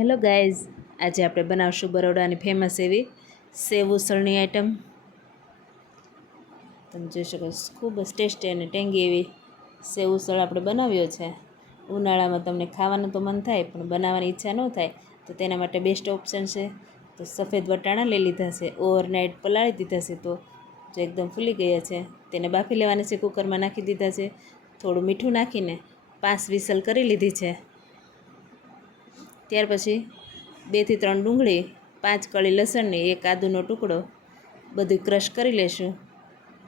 Hello guys, આજે આપણે બનાવશું બરોડાની ફેમસ એવી સેવ ઉસળની આઈટમ. તમે જોઈ શકો ખૂબ જ ટેસ્ટી અને ટેંગી એવી સેવ ઉસળ આપણે બનાવ્યો છે. ઉનાળામાં તમને ખાવાનું તો મન થાય પણ બનાવવાની ઈચ્છા ન થાય તો તેના માટે બેસ્ટ ઓપ્શન છે. તો સફેદ વટાણા લઈ લીધા છે, ઓવરનાઇટ પલાળી દીધા છે, તો જો એકદમ ફૂલી ગયા છે તેને બાફી લેવાના છે. કુકરમાં નાખી દીધા છે, થોડું મીઠું નાખીને 5 વિસલ કરી લીધી છે. ત્યાર પછી 2 થી 3 ડુંગળી, 5 કળી લસણની, 1 આદુનો ટુકડો બધું ક્રશ કરી લેશું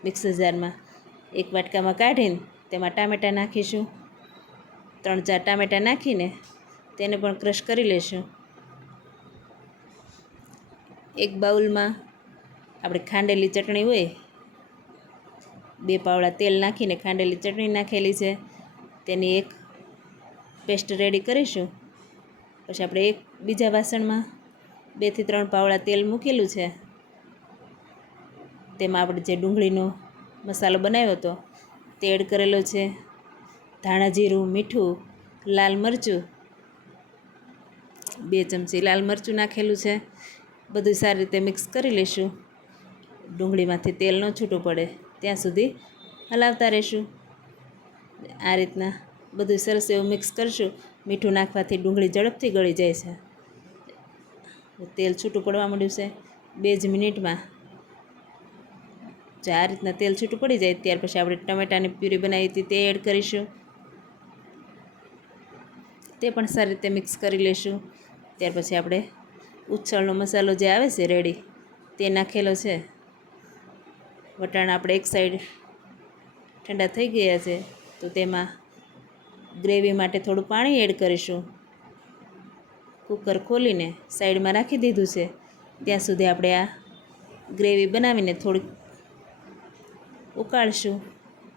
મિક્સર જારમાં. એક વાટકામાં કાઢીને તેમાં ટામેટાં નાખીશું. 3-4 ટામેટાં નાખીને તેને પણ ક્રશ કરી લેશું. એક બાઉલમાં આપણે ખાંડેલી ચટણી હોય 2 પાવડા તેલ નાખીને ખાંડેલી ચટણી નાખેલી છે, તેની એક પેસ્ટ રેડી કરીશું. પછી આપણે એક બીજા વાસણમાં 2 થી 3 પાવડા તેલ મૂકેલું છે, તેમાં આપણે જે ડુંગળીનો મસાલો બનાવ્યો હતો તે એડ કરેલો છે. ધાણા જીરું, મીઠું, લાલ મરચું, 2 ચમચી લાલ મરચું નાખેલું છે. બધું સારી રીતે મિક્સ કરી લઈશું. ડુંગળીમાંથી તેલ ન છૂટું પડે ત્યાં સુધી હલાવતા રહીશું. આ રીતના બધું સરસ એવું મિક્સ કરશું. મીઠું નાખવાથી ડુંગળી ઝડપથી ગળી જાય છે. તેલ છૂટું પડવા માંડ્યું છે. 2 જ મિનિટમાં જો આ રીતના તેલ છૂટું પડી જાય ત્યાર પછી આપણે ટમેટાની પ્યુરી બનાવી હતી તે એડ કરીશું. તે પણ સારી રીતે મિક્સ કરી લઈશું. ત્યાર પછી આપણે ઉછળનો મસાલો જે આવે છે રેડી તે નાખેલો છે. વટાણા આપણે એક સાઈડ ઠંડા થઈ ગયા છે તો તેમાં ગ્રેવી માટે થોડું પાણી એડ કરીશું. કુકર ખોલીને સાઈડમાં રાખી દીધું છે. ત્યાં સુધી આપણે આ ગ્રેવી બનાવીને થોડીક ઉકાળશું.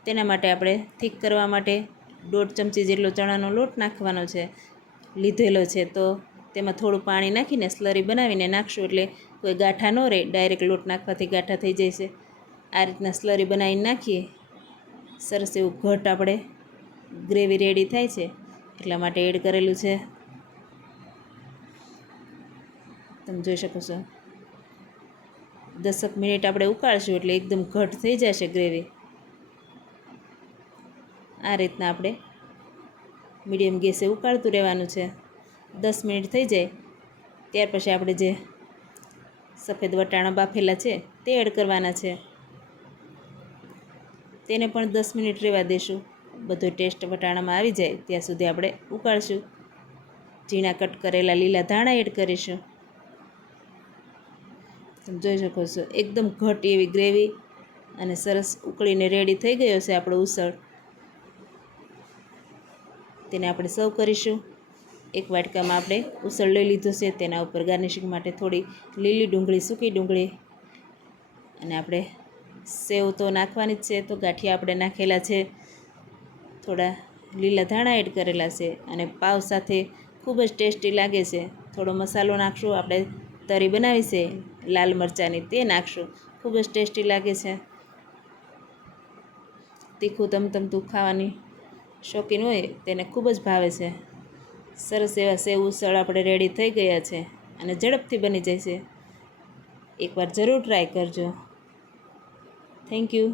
તેના માટે આપણે થીક કરવા માટે 1.5 ચમચી જેટલો ચણાનો લોટ નાખવાનો છે લીધેલો છે, તો તેમાં થોડું પાણી નાખીને સ્લરી બનાવીને નાખશું એટલે કોઈ ગાંઠા ન રહે. ડાયરેક્ટ લોટ નાખવાથી ગાંઠા થઈ જાય છે. આ રીતના સ્લરી બનાવીને નાખીએ. સરસ એવું ઘટ આપણે ગ્રેવી રેડી થાય છે એટલા માટે એડ કરેલું છે. તમે જોઈ શકો છો 10 મિનિટ આપણે ઉકાળશું એટલે એકદમ ઘટ થઈ જશે ગ્રેવી. આ રીતના આપણે મીડિયમ ગેસે ઉકાળતું રહેવાનું છે. 10 મિનિટ થઈ જાય ત્યાર પછી આપણે જે સફેદ વટાણા બાફેલા છે તે એડ કરવાના છે. તેને પણ 10 મિનિટ રહેવા દઈશું. બધો ટેસ્ટ વટાણામાં આવી જાય ત્યાં સુધી આપણે ઉકાળશું. ઝીણા કટ કરેલા લીલા ધાણા એડ કરીશું. તમે જોઈ શકો છો એકદમ ઘટ એવી ગ્રેવી અને સરસ ઉકળીને રેડી થઈ ગયો છે આપણો ઉસળ. તેને આપણે સર્વ કરીશું. એક વાટકામાં આપણે ઉસળ લઈ લીધું છે, તેના ઉપર ગાર્નિશિંગ માટે થોડી લીલી ડુંગળી, સૂકી ડુંગળી અને આપણે સેવ તો નાખવાની જ છે, તો ગાંઠિયા આપણે નાખેલા છે. થોડા લીલા ધાણા એડ કરેલા છે અને પાવ સાથે ખૂબ જ ટેસ્ટી લાગે છે. થોડો મસાલો નાખશું. આપણે તરી બનાવી છે લાલ મરચાંની તે નાખશું. ખૂબ જ ટેસ્ટી લાગે છે. તીખું તમતમતું ખાવાની શોખીન હોય તેને ખૂબ જ ભાવે છે. સરસ એવા સેવ ઉસળ આપણે રેડી થઈ ગયા છે અને ઝડપથી બની જાય છે. એકવાર જરૂર ટ્રાય કરજો. Thank you.